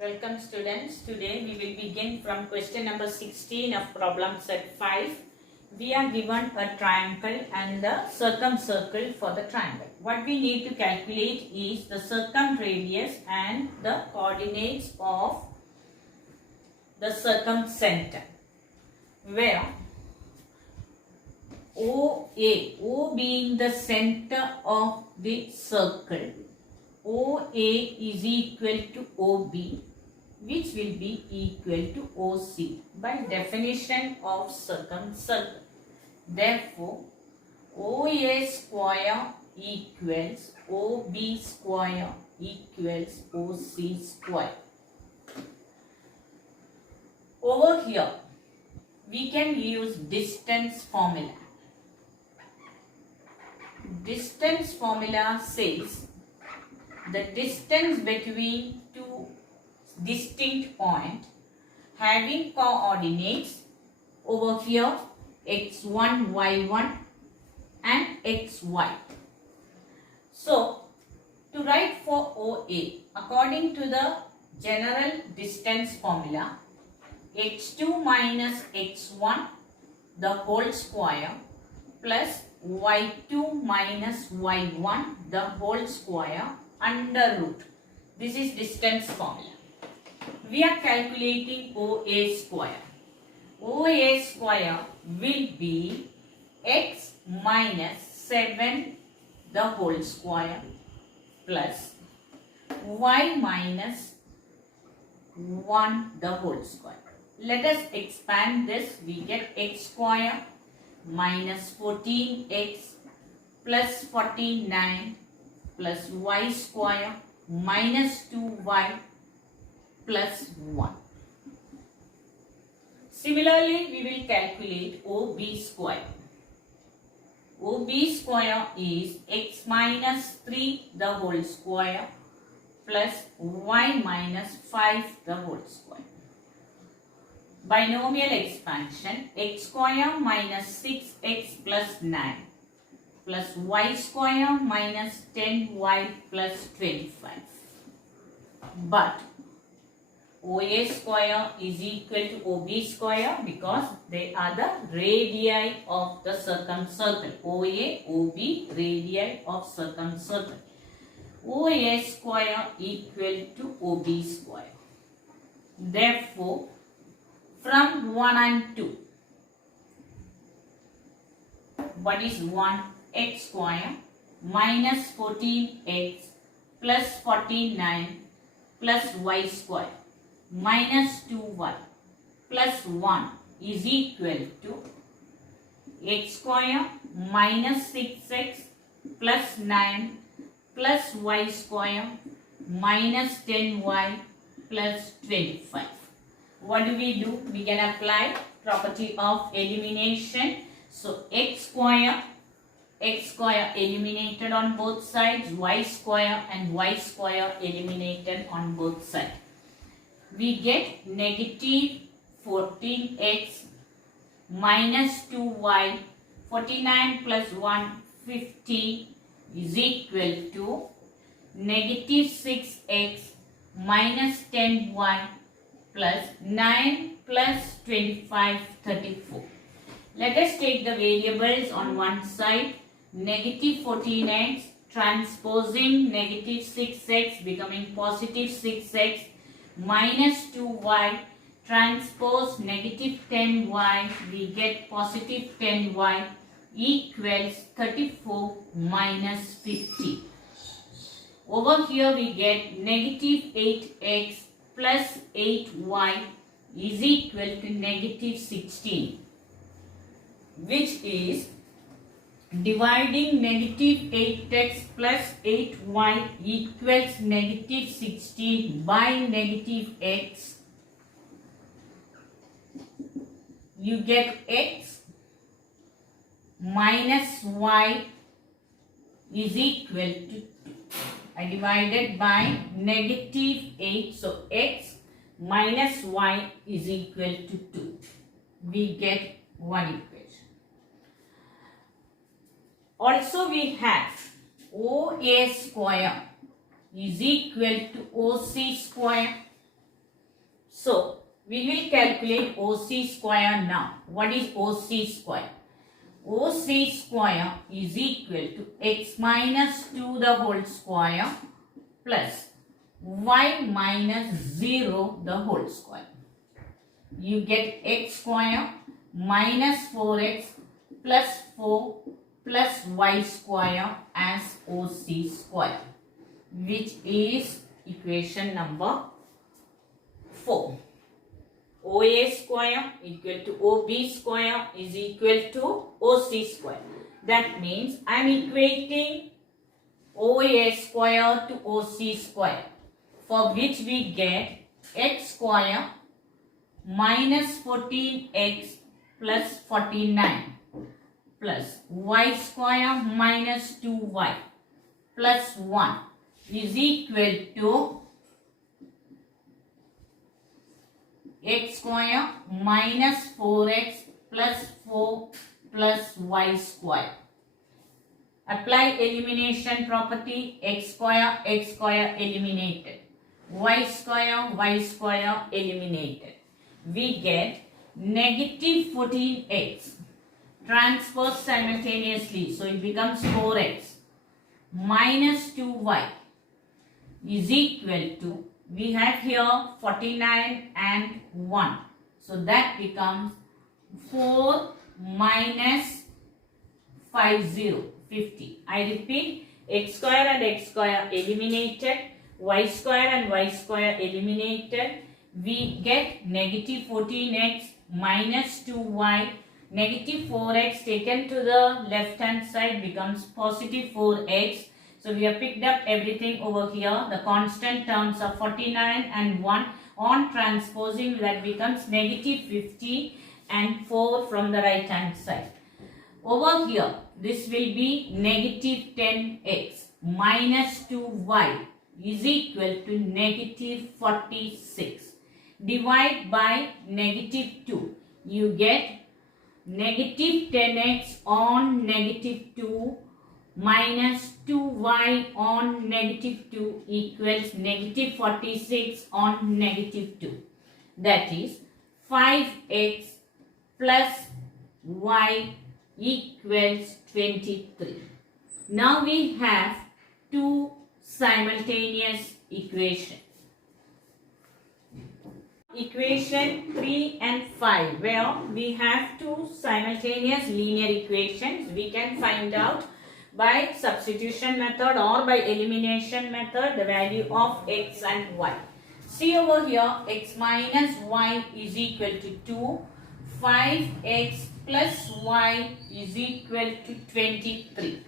Welcome students. Today we will begin from question number 16 of problem set 5. We are given a triangle and the circumcircle for the triangle. What we need to calculate is the circumradius and the coordinates of the circumcenter, where O being the center of the circle, OA is equal to OB, which will be equal to OC by definition of circumcircle. Therefore, OA square equals OB square equals OC square. Over here, we can use distance formula. Distance formula says the distance between two distinct points having coordinates over here x1, y1 and xy. So, to write for OA, according to the general distance formula, x2 minus x1 the whole square plus y2 minus y1 the whole square under root. This is distance formula. We are calculating OA square. OA square will be x minus 7 the whole square plus y minus 1 the whole square. Let us expand this. We get x square minus 14x plus 49 plus y square minus 2y plus 1. Similarly, we will calculate OB square. OB square is x minus 3 the whole square plus y minus 5 the whole square. Binomial expansion, x square minus 6x plus 9 plus y square minus 10y plus 25. But OA square is equal to OB square because they are the radii of the circumcircle. OA, OB, radii of circumcircle. OA square equal to OB square. Therefore, from 1 and 2, what is 1? X square minus 14x plus 49 plus y square minus 2y plus 1 is equal to x square minus 6x plus 9 plus y square minus 10y plus 25. What do? We can apply property of elimination. So x square eliminated on both sides, y square and y square eliminated on both sides. We get negative 14x minus 2y, 49 plus 1, 50 is equal to negative 6x minus 10y plus 9 plus 25, 34. Let us take the variables on one side. Negative 14x transposing negative 6x becoming positive 6x minus 2y transpose negative 10y, we get positive 10y equals 34 minus 50. Over here we get negative 8x plus 8y is equal to negative 16, which is dividing negative 8x plus 8y equals negative 16 by negative x. You get x minus y is equal to 2. I divided by negative 8. So x minus y is equal to 2. We get one equation. Also we have OA square is equal to OC square So we will calculate OC square now. What is OC square? OC square is equal to x minus 2 the whole square plus y minus 0 the whole square. You get x square minus 4x plus 4 plus y square as OC square, which is equation number 4. OA square equal to OB square is equal to OC square. That means I am equating OA square to OC square, for which we get x square minus 14x plus 49 plus y square minus 2y plus 1 is equal to x square minus 4x plus 4 plus y square. Apply elimination property. X square eliminated. Y square eliminated. We get negative 14x. Transpose simultaneously, so it becomes 4x minus 2y is equal to, we have here 49 and 1. So that becomes 4 minus 50. I repeat, x square and x square eliminated, y square and y square eliminated. We get negative 14x minus 2y. Negative 4x taken to the left hand side becomes positive 4x. So we have picked up everything over here. The constant terms are 49 and 1. On transposing, that becomes negative 50 and 4 from the right hand side. Over here, this will be negative 10x minus 2y is equal to negative 46. Divide by negative 2. You get negative 10x on negative 2 minus 2y on negative 2 equals negative 46 on negative 2. That is 5x plus y equals 23. Now we have two simultaneous equations. Equation 3 and 5, where we have two simultaneous linear equations. We can find out by substitution method or by elimination method the value of x and y. See over here, x minus y is equal to 2. 5x plus y is equal to 23.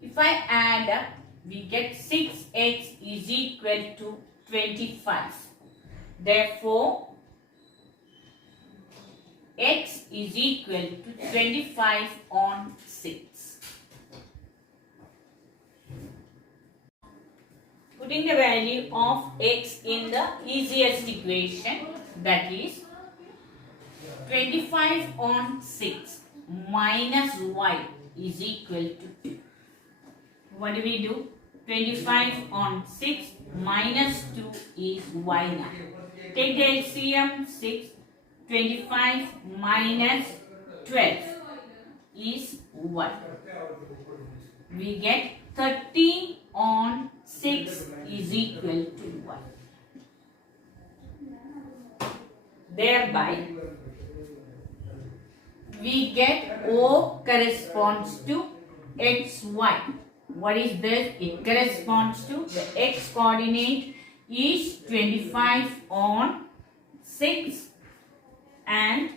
If I add up, we get 6x is equal to 25. Therefore, x is equal to 25 on 6. Putting the value of x in the easiest equation, that is 25 on 6 minus y is equal to 2. What do we do? 25 on 6 minus 2 is y now. Take the LCM. 6. 25 minus 12 is 1. We get 30 on 6 is equal to 1. Thereby, we get O corresponds to xy. What is this? It corresponds to the x coordinate is 25 on 6 and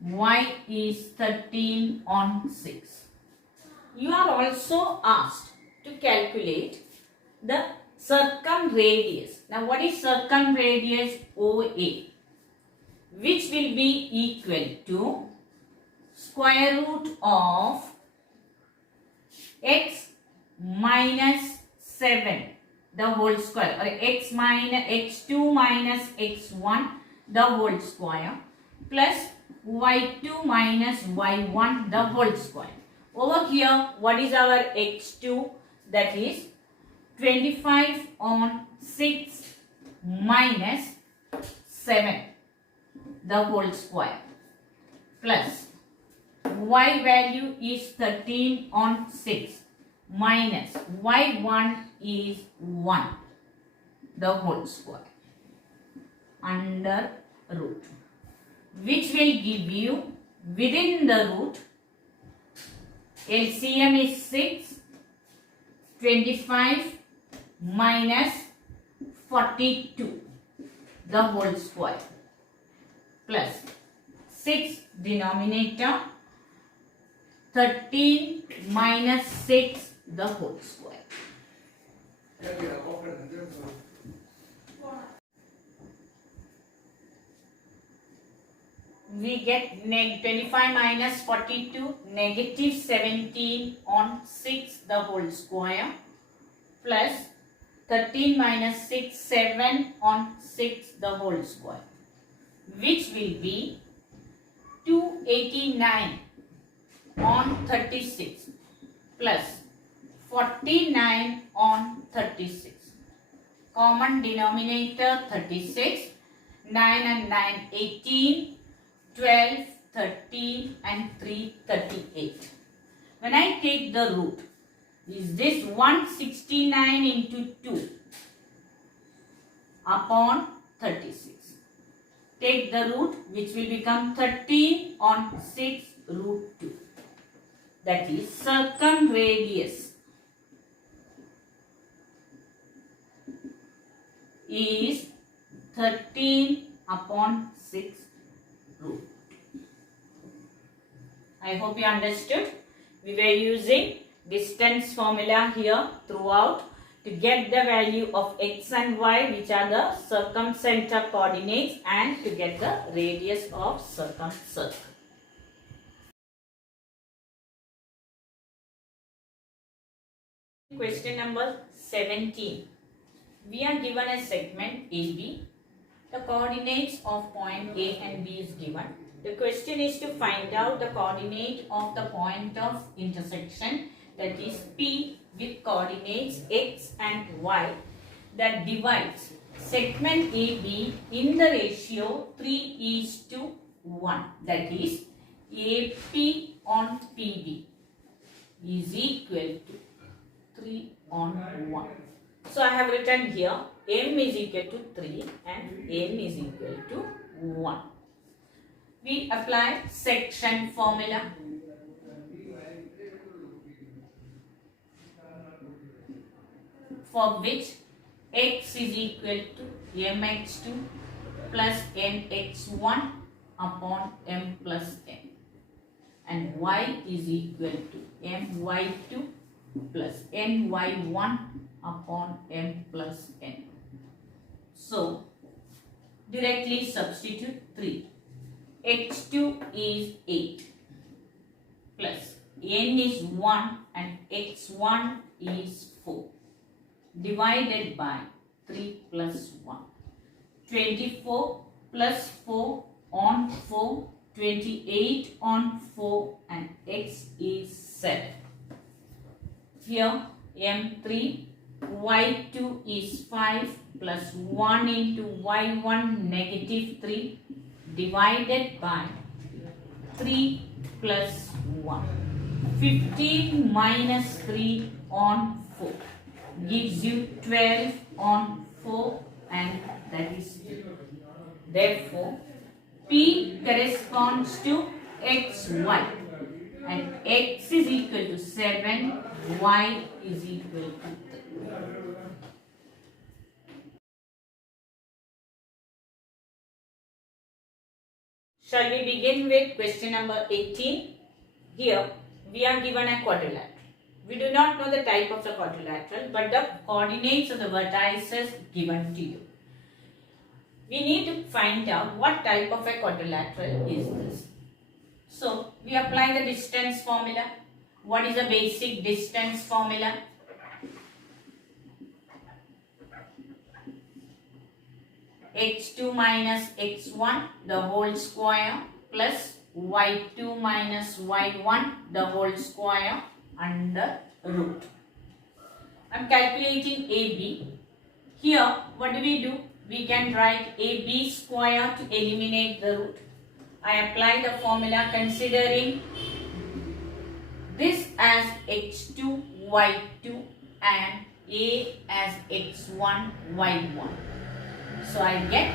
y is 13 on 6. You are also asked to calculate the circumradius. Now what is circumradius OA? Which will be equal to square root of x minus 7 the whole square, or x2 minus x1 the whole square plus y2 minus y1 the whole square. Over here, what is our x2? That is 25 on 6 minus 7 the whole square plus y value is 13 on 6 minus y1 is 1 the whole square under root, which will give you within the root LCM is 6, 25 minus 42 the whole square plus 6 denominator 13 minus 6 the whole square. We get 25 minus 42 negative 17 on 6 the whole square plus 13 minus 6 7 on 6 the whole square, which will be 289 on 36 plus 49 on 36. Common denominator 36, 9 and 9 18, 12, 13 and 3 38. When I take the root, is this 169 into 2 upon 36. Take the root, which will become 13 on 6 root 2. That is circumradius is 13 upon 6 root. I hope you understood. We were using distance formula here throughout to get the value of x and y, which are the circumcenter coordinates, and to get the radius of circumcircle. Question number 17. We are given a segment AB. The coordinates of point A and B is given. The question is to find out the coordinate of the point of intersection, that is P, with coordinates x and y, that divides segment AB in the ratio 3:1. That is AP on PB is equal to 3 on 1. So I have written here M is equal to 3 and N is equal to 1. We apply section formula. For which x is equal to mx2 plus nx1 upon m plus n, and y is equal to my2 plus ny1 upon m plus n. So directly substitute 3. x2 is 8 plus n is 1 and x1 is 4 divided by 3 plus 1. 24 plus 4 on 4, 28 on 4, and x is 7. Here m3, y2 is 5 plus 1 into y1 negative 3 divided by 3 plus 1. 15 minus 3 on 4 gives you 12 on 4, and that is 2. Therefore, P corresponds to xy, and x is equal to 7, y is equal to 3. Shall we begin with question number 18? Here we are given a quadrilateral. We do not know the type of the quadrilateral, but the coordinates of the vertices given to you. We need to find out what type of a quadrilateral is this. So we apply the distance formula. What is the basic distance formula? x2 minus x1 the whole square plus y2 minus y1 the whole square under root. I am calculating AB. Here what do we do? we can write AB square to eliminate the root. I apply the formula considering this as x2, y2 and a as x1, y1. So I get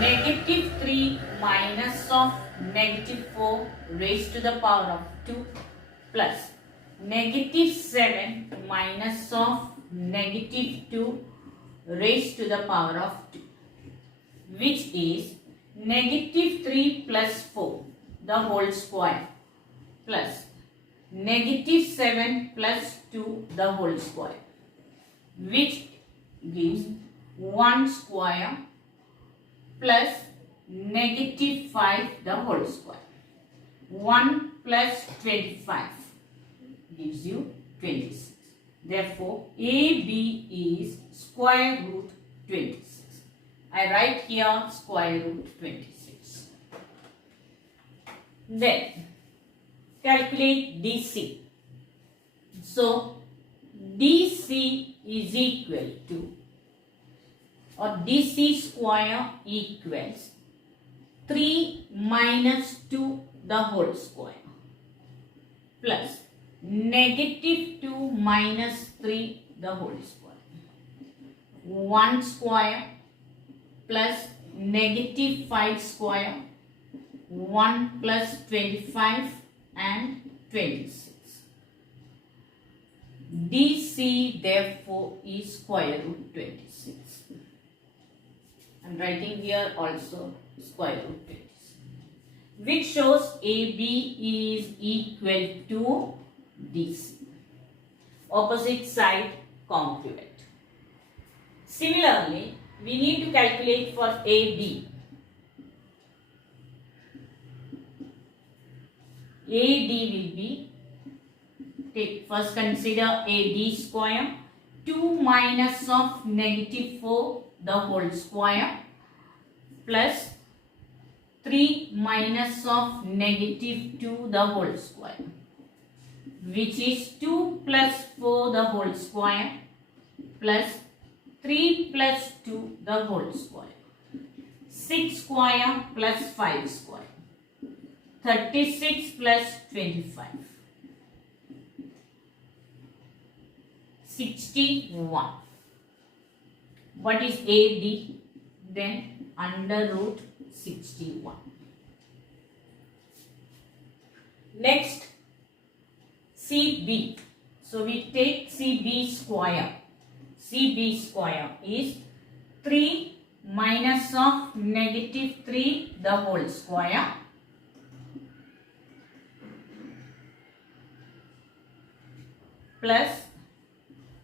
negative 3 minus of negative 4 raised to the power of 2 plus negative 7 minus of negative 2 raised to the power of 2, which is negative 3 plus 4 the whole square plus negative 7 plus 2 the whole square, which gives 1 square plus negative 5 the whole square. 1 plus 25 gives you 26. Therefore, AB is square root 26. I write here square root 26. Then, calculate DC. So, DC is equal to, or DC square equals 3 minus 2 the whole square plus negative 2 minus 3 the whole square. 1 square plus negative 5 square, 1 plus 25 and 26. DC therefore is square root 26. I am writing here also square root 26, which shows AB is equal to DC. Opposite side congruent. Similarly, we need to calculate for AD. AD will be, first consider AD square, 2 minus of negative 4 the whole square plus 3 minus of negative 2 the whole square, which is 2 plus 4 the whole square plus 3 plus 2 the whole square. 6 square plus 5 square. 36 plus 25. 61. What is AD? Then under root 61. Next, CB. So we take CB square. CB square is 3 minus of negative 3 the whole square plus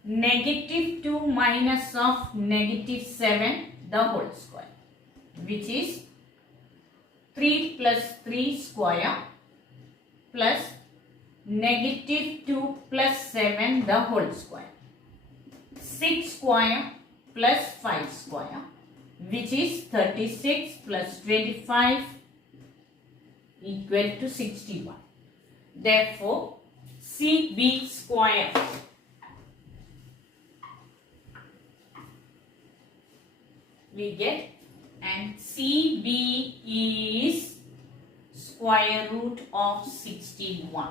negative 2 minus of negative 7 the whole square, which is 3 plus 3 square plus negative 2 plus 7 the whole square. 6 square plus 5 square, which is 36 plus 25 equal to 61. Therefore, CB square we get, and CB is square root of 61.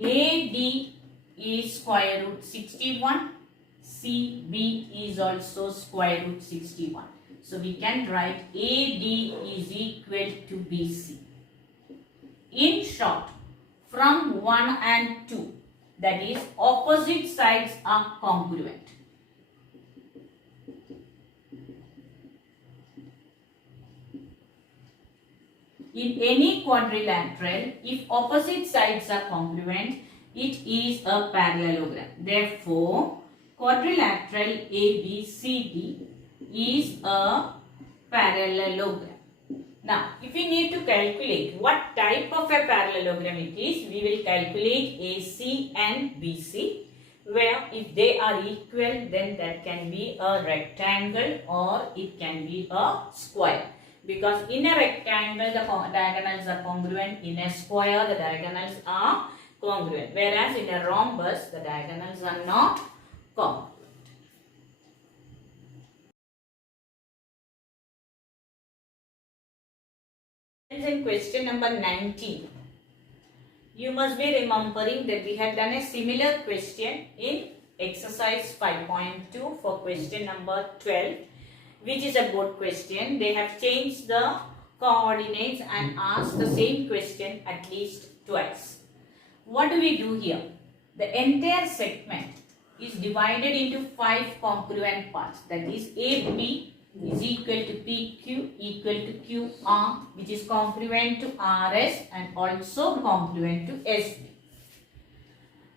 AD is square root 61. CB is also square root 61. So we can write AD is equal to BC. In short, from 1 and 2, that is opposite sides are congruent. In any quadrilateral, if opposite sides are congruent, it is a parallelogram. Therefore, quadrilateral ABCD is a parallelogram. Now, if we need to calculate what type of a parallelogram it is, we will calculate AC and BC, where if they are equal, then that can be a rectangle or it can be a square. Because in a rectangle, the diagonals are congruent. In a square, the diagonals are congruent. Whereas in a rhombus, the diagonals are not congruent. In question number 19, you must be remembering that we had done a similar question in exercise 5.2 for question number 12, which is a board question. They have changed the coordinates and asked the same question at least twice. What do we do here? The entire segment is divided into 5 congruent parts, that is AP is equal to PQ equal to QR, which is congruent to RS and also congruent to SB.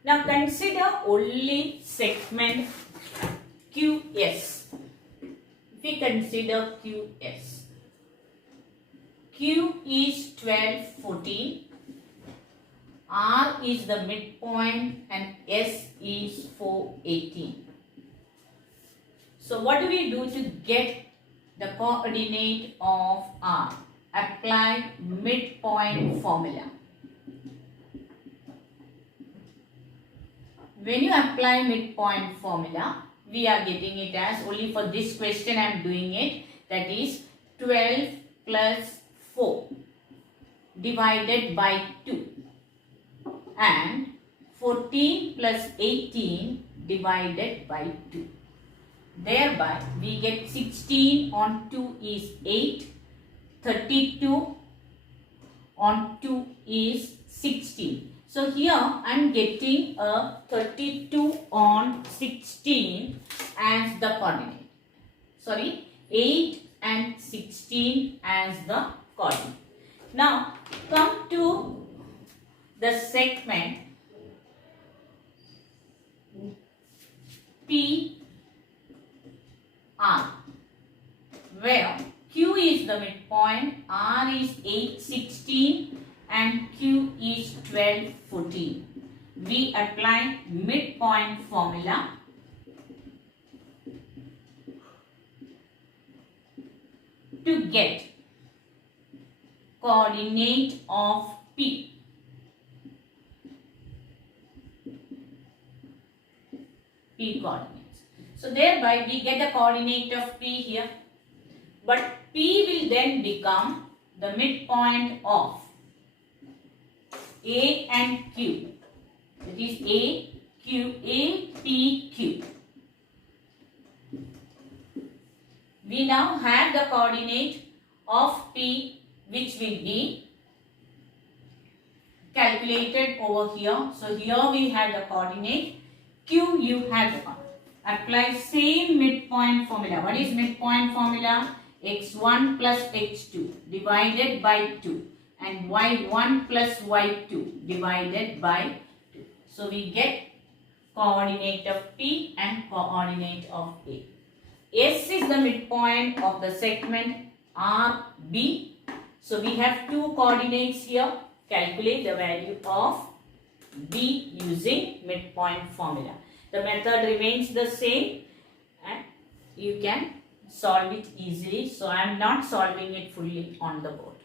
Now consider only segment QS. If we consider QS, Q is 12, 14, R is the midpoint and S is 4, 18. So what do we do to get the coordinate of R? Apply midpoint formula. When you apply midpoint formula, we are getting it as, only for this question I am doing it, that is 12 plus 4 divided by 2 and 14 plus 18 divided by 2. Thereby, we get 16 on 2 is 8, 32 on 2 is 16. So here I am getting a 32 on 16 as the coordinate. Sorry, 8 and 16 as the coordinate. Now come to the segment PR, where Q is the midpoint, R is 8, 16 and Q is 12, 14. We apply midpoint formula to get coordinate of P. P coordinates. So thereby we get the coordinate of P here. But P will then become the midpoint of A and Q. That is A, Q, A, P, Q. We now have the coordinate of P, which will be calculated over here. So here we have the coordinate. Q, you have the coordinate. Apply same midpoint formula. What is midpoint formula? X1 plus X2 divided by 2 and Y1 plus Y2 divided by 2. So we get coordinate of P and coordinate of A. S is the midpoint of the segment RB. So we have two coordinates here. Calculate the value of B using midpoint formula. The method remains the same and you can solve it easily. So I am not solving it fully on the board.